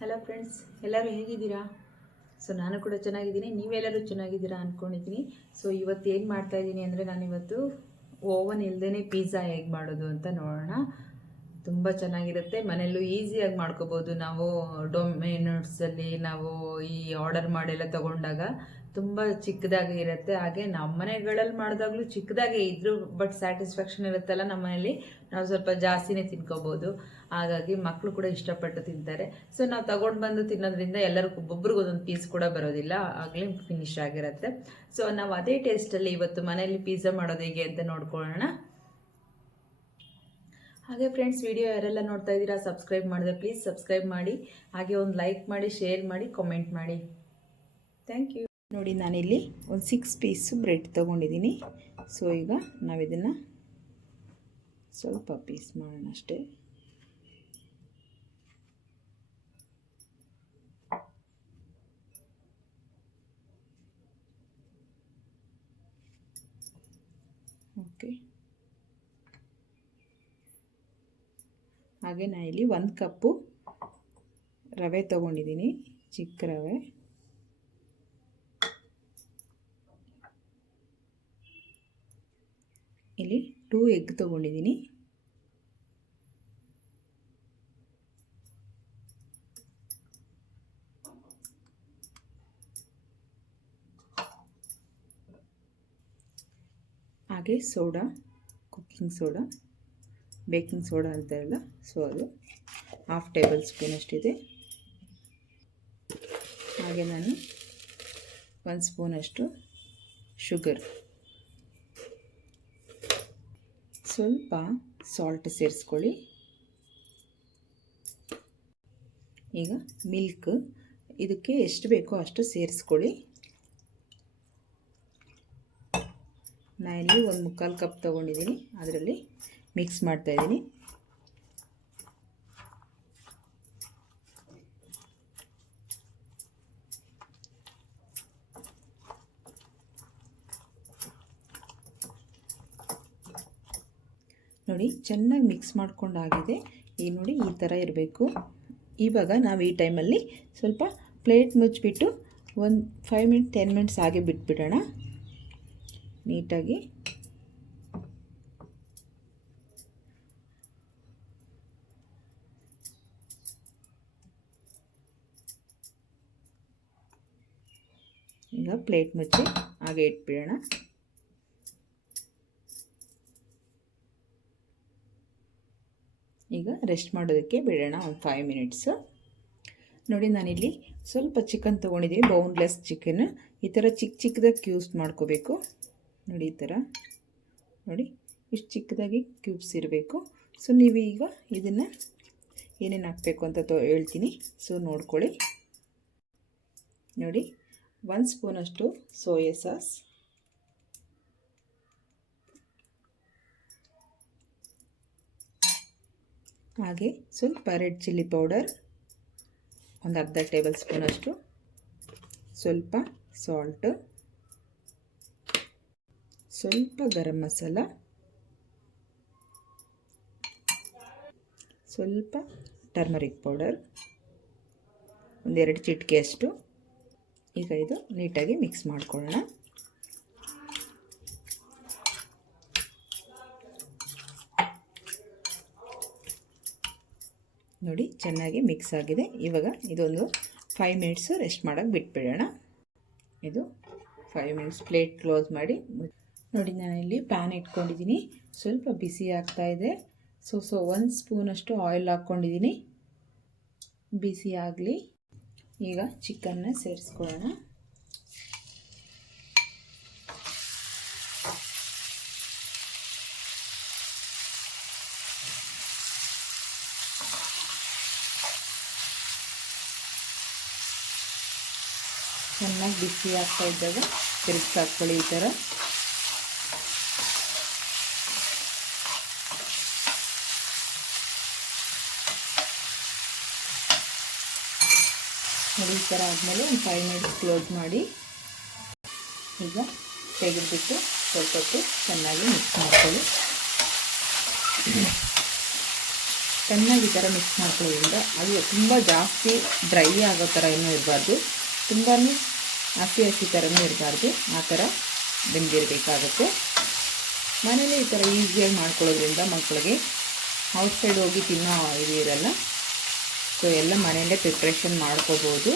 Hello friends, ಎಲ್ಲರೂ ಹೇಗಿದ್ದೀರಾ? So ನಾನು ಕೂಡ ಚೆನ್ನಾಗಿದ್ದೀನಿ, ನೀವೆಲ್ಲರೂ ಚೆನ್ನಾಗಿದ್ದೀರಾ ಅಂದ್ಕೊಂಡಿದ್ದೀನಿ. ಸೊ ಇವತ್ತು ಏನು ಮಾಡ್ತಾಯಿದ್ದೀನಿ ಅಂದರೆ, ನಾನಿವತ್ತು ಓವನ್ ಇಲ್ಲದೇ ಪಿಜ್ಜಾ ಹೇಗೆ ಮಾಡೋದು ಅಂತ ನೋಡೋಣ. ತುಂಬ ಚೆನ್ನಾಗಿರುತ್ತೆ, ಮನೆಯಲ್ಲೂ ಈಸಿಯಾಗಿ ಮಾಡ್ಕೋಬೋದು. ನಾವು ಡೊಮಿನೋಸ್ಸಲ್ಲಿ ನಾವು ಈ ಆರ್ಡರ್ ಮಾಡೆಲ್ಲ ತೊಗೊಂಡಾಗ ತುಂಬ ಚಿಕ್ಕದಾಗಿ ಇರುತ್ತೆ. ಹಾಗೆ ನಮ್ಮ ಮನೆಗಳಲ್ಲಿ ಮಾಡಿದಾಗಲೂ ಚಿಕ್ಕದಾಗೇ ಇದ್ದರೂ ಬಟ್ ಸ್ಯಾಟಿಸ್ಫ್ಯಾಕ್ಷನ್ ಇರುತ್ತಲ್ಲ, ನಮ್ಮ ಮನೇಲಿ ನಾವು ಸ್ವಲ್ಪ ಜಾಸ್ತಿನೇ ತಿನ್ಕೋಬೋದು. ಹಾಗಾಗಿ ಮಕ್ಕಳು ಕೂಡ ಇಷ್ಟಪಟ್ಟು ತಿಂತಾರೆ. ಸೊ ನಾವು ತಗೊಂಡು ಬಂದು ತಿನ್ನೋದ್ರಿಂದ ಎಲ್ಲರಿಗೂ ಒಬ್ಬೊಬ್ರಿಗೆ ಒಂದೊಂದು ಪೀಸ್ ಕೂಡ ಬರೋದಿಲ್ಲ, ಆಗಲೇ ಫಿನಿಶ್ ಆಗಿರುತ್ತೆ. ಸೊ ನಾವು ಅದೇ ಟೇಸ್ಟಲ್ಲಿ ಇವತ್ತು ಮನೆಯಲ್ಲಿ ಪಿಜ್ಜಾ ಮಾಡೋದು ಹೇಗೆ ಅಂತ ನೋಡ್ಕೊಳ್ಳೋಣ. ಹಾಗೆ ಫ್ರೆಂಡ್ಸ್, ವಿಡಿಯೋ ಯಾರೆಲ್ಲ ನೋಡ್ತಾ ಇದ್ದೀರಾ, ಸಬ್ಸ್ಕ್ರೈಬ್ ಮಾಡಿದೆ ಪ್ಲೀಸ್ ಸಬ್ಸ್ಕ್ರೈಬ್ ಮಾಡಿ. ಹಾಗೆ ಒಂದು ಲೈಕ್ ಮಾಡಿ, ಶೇರ್ ಮಾಡಿ, ಕಾಮೆಂಟ್ ಮಾಡಿ. Thank you. ನೋಡಿ, ನಾನಿಲ್ಲಿ ಒಂದು 6 ಪೀಸು ಬ್ರೆಡ್ ತೊಗೊಂಡಿದ್ದೀನಿ. ಸೊ ಈಗ ನಾವಿದನ್ನು ಸ್ವಲ್ಪ ಪೀಸ್ ಮಾಡೋಣ ಅಷ್ಟೇ. ಓಕೆ, ಹಾಗೆ ನಾನಿಲ್ಲಿ 1 ಕಪ್ಪು ರವೆ ತೊಗೊಂಡಿದ್ದೀನಿ, ಚಿಕ್ಕ ರವೆ. ಇಲ್ಲಿ 2 ಎಗ್ ತೊಗೊಂಡಿದ್ದೀನಿ. ಹಾಗೆ soda, cooking soda, baking soda ಅಂತಾರಲ್ಲ, ಸೊ ಅದು 1/2 ಟೇಬಲ್ ಸ್ಪೂನ್ ಅಷ್ಟಿದೆ. ಹಾಗೆ ನಾನು 1 ಸ್ಪೂನಷ್ಟು ಶುಗರ್, ಸ್ವಲ್ಪ ಸಾಲ್ಟ್ ಸೇರಿಸ್ಕೊಳ್ಳಿ. ಈಗ ಮಿಲ್ಕ್, ಇದಕ್ಕೆ ಎಷ್ಟು ಬೇಕೋ ಅಷ್ಟು ಸೇರಿಸ್ಕೊಳ್ಳಿ. ನಾನಿಲ್ಲಿ 1/4 ಕಪ್ ತೊಗೊಂಡಿದ್ದೀನಿ, ಅದರಲ್ಲಿ ಮಿಕ್ಸ್ ಮಾಡ್ತಾಯಿದ್ದೀನಿ. ನೋಡಿ, ಚೆನ್ನಾಗಿ ಮಿಕ್ಸ್ ಮಾಡ್ಕೊಂಡಾಗಿದೆ. ಈಗ ನೋಡಿ, ಈ ಥರ ಇರಬೇಕು. ಇವಾಗ ನಾವು ಈ ಟೈಮಲ್ಲಿ ಸ್ವಲ್ಪ ಪ್ಲೇಟ್ ಮುಚ್ಚಿಬಿಟ್ಟು ಒಂದು 5 ಮಿನಿಟ್ 10 ಮಿನಿಟ್ಸ್ ಹಾಗೆ ಬಿಟ್ಬಿಡೋಣ ನೀಟಾಗಿ. ಈಗ ಪ್ಲೇಟ್ ಮುಚ್ಚಿ ಹಾಗೆ ಇಟ್ಬಿಡೋಣ. ಈಗ ರೆಸ್ಟ್ ಮಾಡೋದಕ್ಕೆ ಬಿಡೋಣ ಒಂದು 5 ಮಿನಿಟ್ಸು. ನೋಡಿ, ನಾನಿಲ್ಲಿ ಸ್ವಲ್ಪ ಚಿಕನ್ ತೊಗೊಂಡಿದ್ದೀನಿ, ಬೋನ್ಲೆಸ್ ಚಿಕನ್. ಈ ಥರ ಚಿಕ್ಕ ಚಿಕ್ಕದಾಗಿ ಕ್ಯೂಬ್ಸ್ ಮಾಡ್ಕೋಬೇಕು. ನೋಡಿ, ಈ ಥರ ನೋಡಿ, ಇಷ್ಟು ಚಿಕ್ಕದಾಗಿ ಕ್ಯೂಬ್ಸ್ ಇರಬೇಕು. ಸೊ ನೀವು ಈಗ ಇದನ್ನು ಏನೇನು ಹಾಕಬೇಕು ಅಂತ ಹೇಳ್ತೀನಿ, ಸೊ ನೋಡ್ಕೊಳ್ಳಿ. ನೋಡಿ, 1 ಸ್ಪೂನಷ್ಟು ಸೋಯಾ ಸಾಸ್, ಹಾಗೆ ಸ್ವಲ್ಪ ರೆಡ್ ಚಿಲ್ಲಿ ಪೌಡರ್, ಒಂದು 1/2 ಟೇಬಲ್ ಸ್ಪೂನಷ್ಟು, ಸ್ವಲ್ಪ ಸಾಲ್ಟು, ಸ್ವಲ್ಪ ಗರಂ ಮಸಾಲ, ಸ್ವಲ್ಪ ಟರ್ಮರಿಕ್ ಪೌಡರ್, 1-2 ಚಿಟಿಕೆ ಅಷ್ಟು. ಈಗ ಇದು ನೀಟಾಗಿ ಮಿಕ್ಸ್ ಮಾಡ್ಕೊಳ್ಳೋಣ. ನೋಡಿ, ಚೆನ್ನಾಗಿ ಮಿಕ್ಸ್ ಆಗಿದೆ. ಇವಾಗ ಇದೊಂದು 5 ಮಿನಿಟ್ಸು ರೆಸ್ಟ್ ಮಾಡೋಕ್ಕೆ ಬಿಟ್ಬಿಡೋಣ. ಇದು 5 ಮಿನಿಟ್ಸ್ ಪ್ಲೇಟ್ ಕ್ಲೋಸ್ ಮಾಡಿ. ನೋಡಿ, ನಾನಿಲ್ಲಿ ಪ್ಯಾನ್ ಇಟ್ಕೊಂಡಿದ್ದೀನಿ, ಸ್ವಲ್ಪ ಬಿಸಿ ಆಗ್ತಾಯಿದೆ. ಸೊ 1 ಸ್ಪೂನಷ್ಟು ಆಯಿಲ್ ಹಾಕ್ಕೊಂಡಿದ್ದೀನಿ, ಬಿಸಿ ಆಗಲಿ. ಈಗ ಚಿಕನ್ನ ಸೇರಿಸ್ಕೊಳ್ಳೋಣ. ಚೆನ್ನಾಗಿ ಬಿಸಿ ಆಗ್ತಾ ಇದ್ದಾಗ ತಿರುಗಿಸಿ ಹಾಕ್ಕೊಳ್ಳಿ ಈ ಥರ. ನೋಡಿ, ಈ ಥರ ಆದಮೇಲೆ ಒಂದು 5 ಮಿನಿಟ್ಸ್ ಕ್ಲೋಸ್ ಮಾಡಿ. ಈಗ ತೆಗೆದುಬಿಟ್ಟು ಸ್ವಲ್ಪ ಹೊತ್ತು ಚೆನ್ನಾಗಿ ಮಿಕ್ಸ್ ಮಾಡ್ಕೊಳ್ಳಿ. ಚೆನ್ನಾಗಿ ಈ ಥರ ಮಿಕ್ಸ್ ಮಾಡ್ಕೊಳ್ಳೋದ್ರಿಂದ ಅದು ತುಂಬ ಜಾಸ್ತಿ ಡ್ರೈ ಆಗೋ ಥರ ಏನೂ ಇರಬಾರ್ದು, ತುಂಬಾ ಹಸಿ ಹಸಿ ಥರನೂ ಇರಬಾರ್ದು, ಆ ಥರ ಬೆಂದಿರಬೇಕಾಗುತ್ತೆ. ಮನೇಲಿ ಈ ಥರ ಈಸಿಯಾಗಿ ಮಾಡ್ಕೊಳ್ಳೋದ್ರಿಂದ ಮಕ್ಕಳಿಗೆ ಔಟ್ಸೈಡ್ ಹೋಗಿ ತಿನ್ನೋ ಇದು ಇರಲ್ಲ. ಸೊ ಎಲ್ಲ ಮನೆಯಲ್ಲೇ ಪ್ರಿಪ್ರೇಷನ್ ಮಾಡ್ಕೋಬೋದು.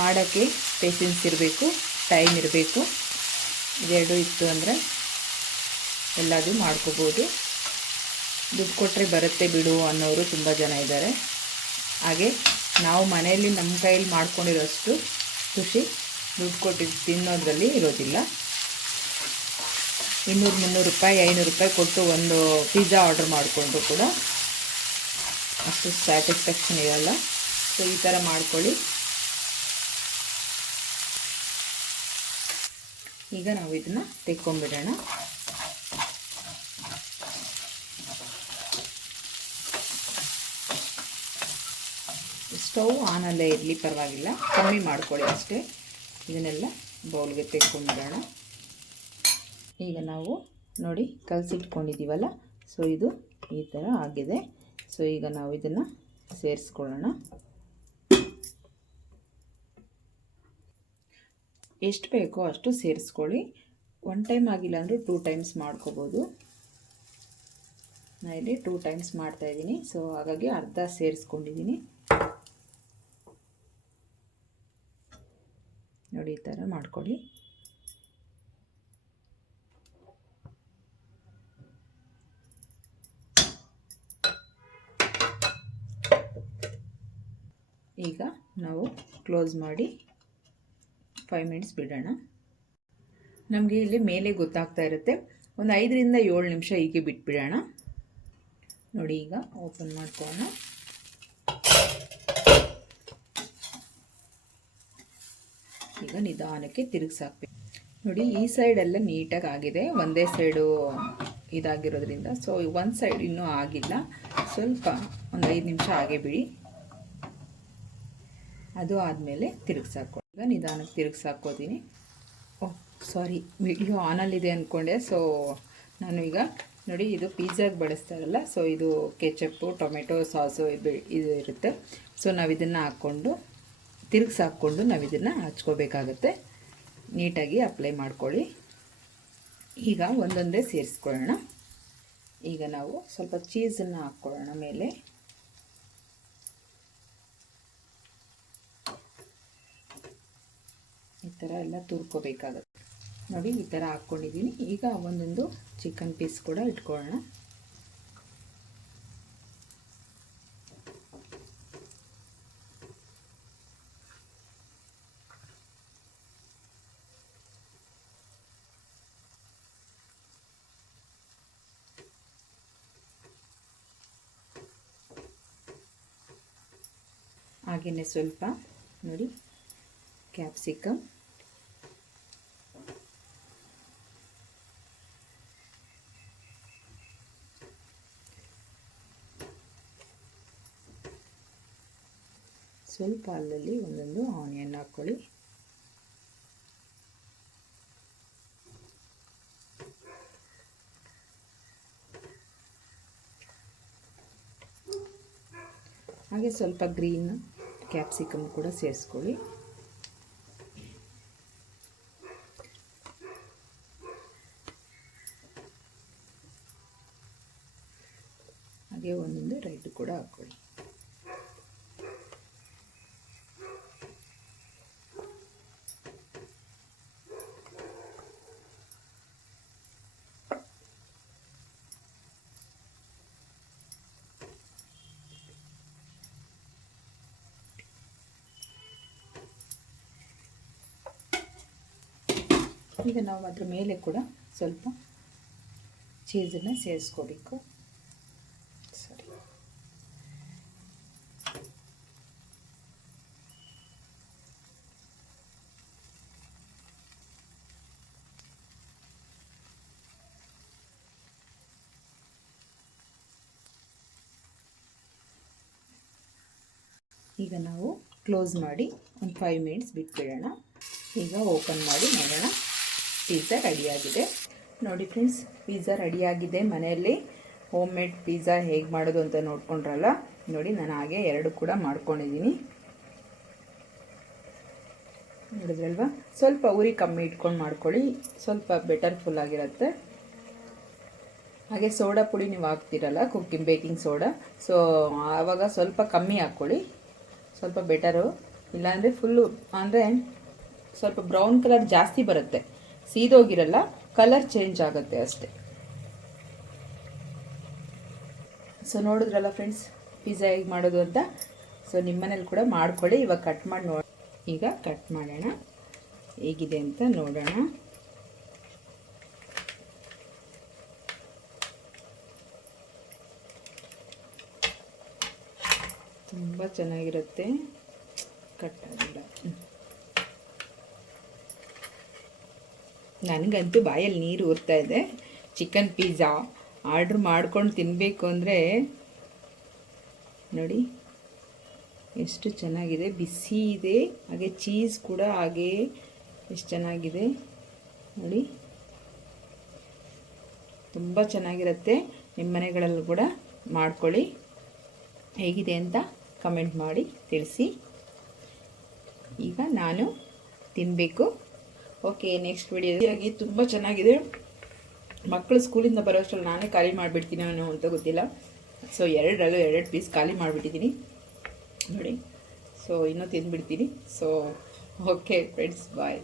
ಮಾಡೋಕ್ಕೆ ಪೇಷನ್ಸ್ ಇರಬೇಕು, ಟೈಮ್ ಇರಬೇಕು. ಇದೆರಡು ಇತ್ತು ಅಂದರೆ ಎಲ್ಲದೂ ಮಾಡ್ಕೋಬೋದು. ದುಡ್ಡು ಕೊಟ್ಟರೆ ಬರುತ್ತೆ ಬಿಡು ಅನ್ನೋರು ತುಂಬ ಜನ ಇದ್ದಾರೆ. ಹಾಗೆ ನಾವು ಮನೆಯಲ್ಲಿ ನಮ್ಮ ಕೈಯಲ್ಲಿ ಮಾಡ್ಕೊಂಡಿರೋಷ್ಟು ಖುಷಿ ದುಡ್ಡು ಕೊಟ್ಟು ತಿನ್ನೋದ್ರಲ್ಲಿ ಇರೋದಿಲ್ಲ. 200-300 ರೂಪಾಯಿ 500 ರೂಪಾಯಿ ಕೊಟ್ಟು ಒಂದು ಪಿಜ್ಜಾ ಆರ್ಡ್ರ್ ಮಾಡಿಕೊಂಡ್ರು ಕೂಡ ಅಷ್ಟು ಸ್ಯಾಟಿಸ್ಫ್ಯಾಕ್ಷನ್ ಇರಲ್ಲ. ಸೊ ಈ ಥರ ಮಾಡ್ಕೊಳ್ಳಿ. ಈಗ ನಾವು ಇದನ್ನು ತೆಕ್ಕೊಂಬಿಡೋಣ. ಸ್ಟವ್ ಆನಲ್ಲೇ ಇರಲಿ, ಪರವಾಗಿಲ್ಲ, ಕಮ್ಮಿ ಮಾಡ್ಕೊಳ್ಳಿ ಅಷ್ಟೇ. ಇದನ್ನೆಲ್ಲ ಬೌಲ್ಗೆ ತೆಕ್ಕೊಂಬಿಡೋಣ. ಈಗ ನಾವು ನೋಡಿ ಕಲಸಿಟ್ಕೊಂಡಿದ್ದೀವಲ್ಲ, ಸೊ ಇದು ಈ ಥರ ಆಗಿದೆ. ಸೊ ಈಗ ನಾವು ಇದನ್ನು ಸೇರಿಸ್ಕೊಳ್ಳೋಣ. ಎಷ್ಟು ಬೇಕೋ ಅಷ್ಟು ಸೇರಿಸ್ಕೊಳ್ಳಿ. 1 ಟೈಮ್ ಆಗಿಲ್ಲ ಅಂದರೂ 2 ಟೈಮ್ಸ್ ಮಾಡ್ಕೋಬೋದು. ನಾನು ಇಲ್ಲಿ 2 ಟೈಮ್ಸ್ ಮಾಡ್ತಾಯಿದ್ದೀನಿ. ಸೊ ಹಾಗಾಗಿ ಅರ್ಧ ಸೇರಿಸ್ಕೊಂಡಿದ್ದೀನಿ. ನೋಡಿ ಈ ಥರ ಮಾಡ್ಕೊಳ್ಳಿ. ಈಗ ನಾವು ಕ್ಲೋಸ್ ಮಾಡಿ 5 ಮಿನಿಟ್ಸ್ ಬಿಡೋಣ. ನಮಗೆ ಇಲ್ಲಿ ಮೇಲೆ ಗೊತ್ತಾಗ್ತಾ ಇರುತ್ತೆ. ಒಂದು 5ರಿಂದ 7 ನಿಮಿಷ ಹೀಗೆ ಬಿಟ್ಬಿಡೋಣ. ನೋಡಿ ಈಗ ಓಪನ್ ಮಾಡ್ಕೊಳ್ಳೋಣ. ಈಗ ನಿಧಾನಕ್ಕೆ ತಿರುಗಿಸಾಕ್ಬೇಕು. ನೋಡಿ ಈ ಸೈಡೆಲ್ಲ ನೀಟಾಗಿ ಆಗಿದೆ, ಒಂದೇ ಸೈಡು ಇದಾಗಿರೋದ್ರಿಂದ. ಸೊ ಒಂದು ಸೈಡ್ ಇನ್ನೂ ಆಗಿಲ್ಲ, ಸ್ವಲ್ಪ ಒಂದು 5 ನಿಮಿಷ ಹಾಗೆ ಬಿಡಿ. ಅದು ಆದಮೇಲೆ ತಿರುಗಿಸಾಕೋ. ಈಗ ನಿಧಾನಕ್ಕೆ ತಿರುಗಿಸಾಕೋತೀನಿ. ಓಹ್ ಸಾರಿ, ವಿಡಿಯೋ ಆನಲ್ಲಿದೆ ಅಂದ್ಕೊಂಡೆ. ಸೊ ನಾನು ಈಗ ನೋಡಿ ಇದು ಪಿಜ್ಜಾಗೆ ಬಳಸ್ತಾರಲ್ಲ, ಸೊ ಇದು ಕೆಚಪ್ಪು ಟೊಮೆಟೊ ಸಾಸು ಇದು ಇರುತ್ತೆ. ಸೊ ನಾವು ಇದನ್ನು ಹಾಕ್ಕೊಂಡು ತಿರುಗಿಸಾಕ್ಕೊಂಡು ನಾವು ಇದನ್ನು ಹಚ್ಕೋಬೇಕಾಗತ್ತೆ. ನೀಟಾಗಿ ಅಪ್ಲೈ ಮಾಡ್ಕೊಳ್ಳಿ. ಈಗ ಒಂದೊಂದೇ ಸೇರಿಸ್ಕೊಳ್ಳೋಣ. ಈಗ ನಾವು ಸ್ವಲ್ಪ ಚೀಸನ್ನು ಹಾಕ್ಕೊಳ್ಳೋಣ ಮೇಲೆ. ಈ ಥರ ಎಲ್ಲ ತುರ್ಕೋಬೇಕಾಗತ್ತೆ. ನೋಡಿ ಈ ಥರ ಹಾಕ್ಕೊಂಡಿದ್ದೀನಿ. ಈಗ ಒಂದೊಂದು ಚಿಕನ್ ಪೀಸ್ ಕೂಡ ಇಟ್ಕೊಳ್ಳೋಣ. ಹಾಗೆಯೇ ಸ್ವಲ್ಪ ನೋಡಿ ಕ್ಯಾಪ್ಸಿಕಮ್, ಸ್ವಲ್ಪ ಅಲ್ಲಲ್ಲಿ ಒಂದೊಂದು ಆನಿಯನ್ ಹಾಕ್ಕೊಳ್ಳಿ. ಹಾಗೆ ಸ್ವಲ್ಪ ಗ್ರೀನ್ ಕ್ಯಾಪ್ಸಿಕಮ್ ಕೂಡ ಸೇರಿಸ್ಕೊಳ್ಳಿ. ಹಾಗೆ ಒಂದೊಂದು ರೆಡ್ ಕೂಡ ಹಾಕ್ಕೊಳ್ಳಿ. ಈಗ ನಾವು ಅದರ ಮೇಲೆ ಕೂಡ ಸ್ವಲ್ಪ ಚೀಸನ್ನು ಸೇರಿಸ್ಕೋಬೇಕು. ಸರಿ, ಈಗ ನಾವು ಕ್ಲೋಸ್ ಮಾಡಿ ಒಂದು 5 ಮಿನಿಟ್ಸ್ ಬಿಟ್ಬಿಡೋಣ. ಈಗ ಓಪನ್ ಮಾಡಿ ನೋಡೋಣ. ಪಿಜ್ಜಾ ರೆಡಿಯಾಗಿದೆ ನೋಡಿ ಫ್ರೆಂಡ್ಸ್, ಪಿಜ್ಜಾ ರೆಡಿಯಾಗಿದೆ. ಮನೆಯಲ್ಲಿ ಹೋಮ್ ಮೇಡ್ ಪಿಜ್ಜಾ ಹೇಗೆ ಮಾಡೋದು ಅಂತ ನೋಡ್ಕೊಂಡ್ರಲ್ಲ, ನೋಡಿ ನಾನು ಹಾಗೆ 2 ಕೂಡ ಮಾಡ್ಕೊಂಡಿದ್ದೀನಿ. ನೋಡಿದ್ರಲ್ವಾ? ಸ್ವಲ್ಪ ಉರಿ ಕಮ್ಮಿ ಇಟ್ಕೊಂಡು ಮಾಡ್ಕೊಳ್ಳಿ, ಸ್ವಲ್ಪ ಬೆಟರ್ ಫುಲ್ ಆಗಿರುತ್ತೆ. ಹಾಗೆ ಸೋಡಾ ಪುಡಿ ನೀವು ಹಾಕ್ತಿರಲ್ಲ, ಬೇಕಿಂಗ್ ಸೋಡಾ, ಸೊ ಆವಾಗ ಸ್ವಲ್ಪ ಕಮ್ಮಿ ಹಾಕ್ಕೊಳ್ಳಿ, ಸ್ವಲ್ಪ ಬೆಟರು. ಇಲ್ಲಾಂದರೆ ಫುಲ್ಲು ಅಂದರೆ ಸ್ವಲ್ಪ ಬ್ರೌನ್ ಕಲರ್ ಜಾಸ್ತಿ ಬರುತ್ತೆ, ಸೀದೋಗಿರಲ್ಲ, ಕಲರ್ ಚೇಂಜ್ ಆಗುತ್ತೆ ಅಷ್ಟೆ. ಸೊ ನೋಡಿದ್ರಲ್ಲ ಫ್ರೆಂಡ್ಸ್, ಪಿಜ್ಜಾ ಹೇಗೆ ಮಾಡೋದು ಅಂತ. ಸೊ ನಿಮ್ಮನೇಲಿ ಕೂಡ ಮಾಡ್ಕೊಳ್ಳಿ. ಇವಾಗ ಕಟ್ ಮಾಡಿ ಈಗ ಕಟ್ ಮಾಡೋಣ, ಹೇಗಿದೆ ಅಂತ ನೋಡೋಣ. ತುಂಬ ಚೆನ್ನಾಗಿರುತ್ತೆ, ಕಟ್ ಆಗಿಲ್ಲ. ನನಗಂತೂ ಬಾಯಲ್ಲಿ ನೀರು ಊರ್ತಾ ಇದೆ. ಚಿಕನ್ ಪಿಜ್ಜಾ ಆರ್ಡ್ರ್ ಮಾಡ್ಕೊಂಡು ತಿನ್ನಬೇಕು ಅಂದರೆ ನೋಡಿ ಎಷ್ಟು ಚೆನ್ನಾಗಿದೆ, ಬಿಸಿ ಇದೆ. ಹಾಗೆ ಚೀಸ್ ಕೂಡ ಹಾಗೆ ಎಷ್ಟು ಚೆನ್ನಾಗಿದೆ ನೋಡಿ, ತುಂಬ ಚೆನ್ನಾಗಿರುತ್ತೆ. ನಿಮ್ಮ ಮನೆಗಳಲ್ಲೂ ಕೂಡ ಮಾಡ್ಕೊಳ್ಳಿ. ಹೇಗಿದೆ ಅಂತ ಕಮೆಂಟ್ ಮಾಡಿ ತಿಳಿಸಿ. ಈಗ ನಾನು ತಿನ್ನಬೇಕು. ಓಕೆ, ನೆಕ್ಸ್ಟ್ ವಿಡಿಯೋದಾಗಿ ತುಂಬ ಚೆನ್ನಾಗಿದೆ. ಮಕ್ಕಳು ಸ್ಕೂಲಿಂದ ಬರೋ ಅಷ್ಟರಲ್ಲಿ ನಾನೇ ಖಾಲಿ ಮಾಡಿಬಿಡ್ತೀನಿ ಅನ್ನೋ ಅಂತ ಗೊತ್ತಿಲ್ಲ. ಸೊ 2 ಪೀಸ್ ಖಾಲಿ ಮಾಡಿಬಿಟ್ಟಿದ್ದೀನಿ ನೋಡಿ. ಸೊ ಇನ್ನೂ ತಿಂದುಬಿಡ್ತೀನಿ. ಸೊ ಓಕೆ ಫ್ರೆಂಡ್ಸ್, ಬಾಯ್.